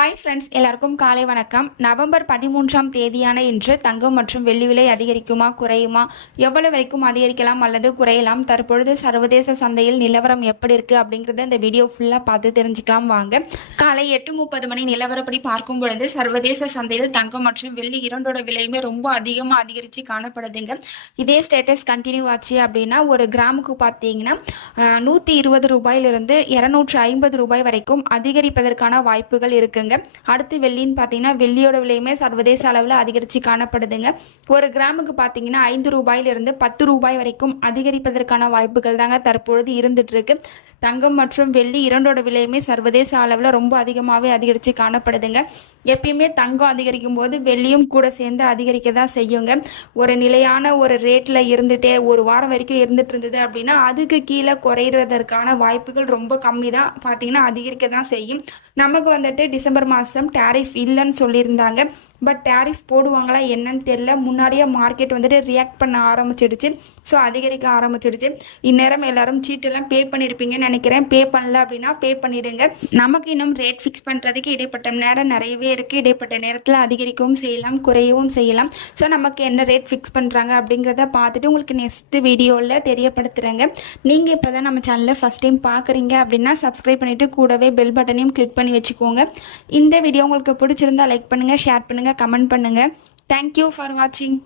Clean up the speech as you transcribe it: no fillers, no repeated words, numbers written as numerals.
Hi friends, எல்லாருக்கும் காலை வணக்கம். நவம்பர் 13ஆம் தேதியான இன்று தங்கம் மற்றும் வெள்ளி விலை அதிகரிக்குமா குறையுமா, எவ்வளவு வரைக்கும் அதிகரிக்கலாம் அல்லது குறையலாம், தற்பொழுது சர்வதேச சந்தையில் நிலவரம் எப்படி இருக்குது அப்படிங்கிறத இந்த வீடியோ ஃபுல்லாக பார்த்து தெரிஞ்சுக்கலாம் வாங்க. காலை 8:30 மணி நிலவரப்படி பார்க்கும் பொழுது சர்வதேச சந்தையில் தங்கம் மற்றும் வெள்ளி இரண்டோட விலையுமே ரொம்ப அதிகமாக அதிகரித்து காணப்படுதுங்க. இதே ஸ்டேட்டஸ் கண்டினியூ ஆச்சு அப்படின்னா ஒரு கிராமுக்கு பார்த்தீங்கன்னா 120 ரூபாயிலிருந்து 250 ரூபாய் வரைக்கும் அதிகரிப்பதற்கான வாய்ப்புகள் இருக்குது. அடுத்து வெள்ளின்னு பார்த்தீங்கன்னா வெள்ளியோட விலையுமே சர்வதேச அளவில் அதிகரித்து காணப்படுதுங்க. ஒரு கிராமுக்கு பார்த்தீங்கன்னா 5 ரூபாயிலிருந்து 10 ரூபாய் வரைக்கும் அதிகரிப்பதற்கான வாய்ப்புகள் தாங்க தற்பொழுது இருந்துட்டு இருக்கு. தங்கம் மற்றும் வெள்ளி இரண்டோட விலையுமே சர்வதேச அளவில் ரொம்ப அதிகமாகவே அதிகரித்து காணப்படுதுங்க. எப்பயுமே தங்கம் அதிகரிக்கும் போது வெள்ளியும் கூட சேர்ந்து அதிகரிக்க தான் செய்யுங்க. ஒரு நிலையான ஒரு ரேட்டில் இருந்துட்டே ஒரு வாரம் வரைக்கும் இருந்துட்டு இருந்தது அப்படின்னா அதுக்கு கீழே குறையிறதற்கான வாய்ப்புகள் ரொம்ப கம்மி தான், பார்த்தீங்கன்னா அதிகரிக்க தான் செய்யும். நமக்கு வந்துட்டு டிசம்பர் மாதம் டேரிஃப் இல்லைன்னு சொல்லியிருந்தாங்க. பட் டேரிஃப் போடுவாங்களா என்னன்னு தெரியல. முன்னாடியே மார்க்கெட் வந்துட்டு ரியாக்ட் பண்ண ஆரம்பிச்சிடுச்சு. ஸோ அதிகரிக்க ஆரம்பிச்சிடுச்சு. இந்நேரம் எல்லாரும் சீட்டெல்லாம் பே பண்ணியிருப்பீங்கன்னு நினைக்கிறேன். பே பண்ணல அப்படின்னா பே பண்ணிவிடுங்க. நமக்கு இன்னும் ரேட் ஃபிக்ஸ் பண்ணுறதுக்கு இடைப்பட்ட நேரம் நிறையவே இருக்குது. இடைப்பட்ட நேரத்தில் அதிகரிக்கவும் செய்யலாம், குறையவும் செய்யலாம். ஸோ நமக்கு என்ன ரேட் ஃபிக்ஸ் பண்ணுறாங்க அப்படிங்கிறத பார்த்துட்டு உங்களுக்கு நெக்ஸ்ட் வீடியோவில் தெரியப்படுத்துகிறேங்க. நீங்கள் இப்போ தான் நம்ம சேனலில் ஃபஸ்ட் டைம் பார்க்குறீங்க அப்படின்னா சப்ஸ்கிரைப் பண்ணிவிட்டு கூடவே பெல் பட்டனையும் கிளிக் பண்ணி வச்சுக்கோங்க. இந்த வீடியோ உங்களுக்கு பிடிச்சிருந்தா லைக் பண்ணுங்கள், ஷேர் பண்ணுங்கள், கமெண்ட் பண்ணுங்கள். தேங்க்யூ ஃபார் வாட்சிங்.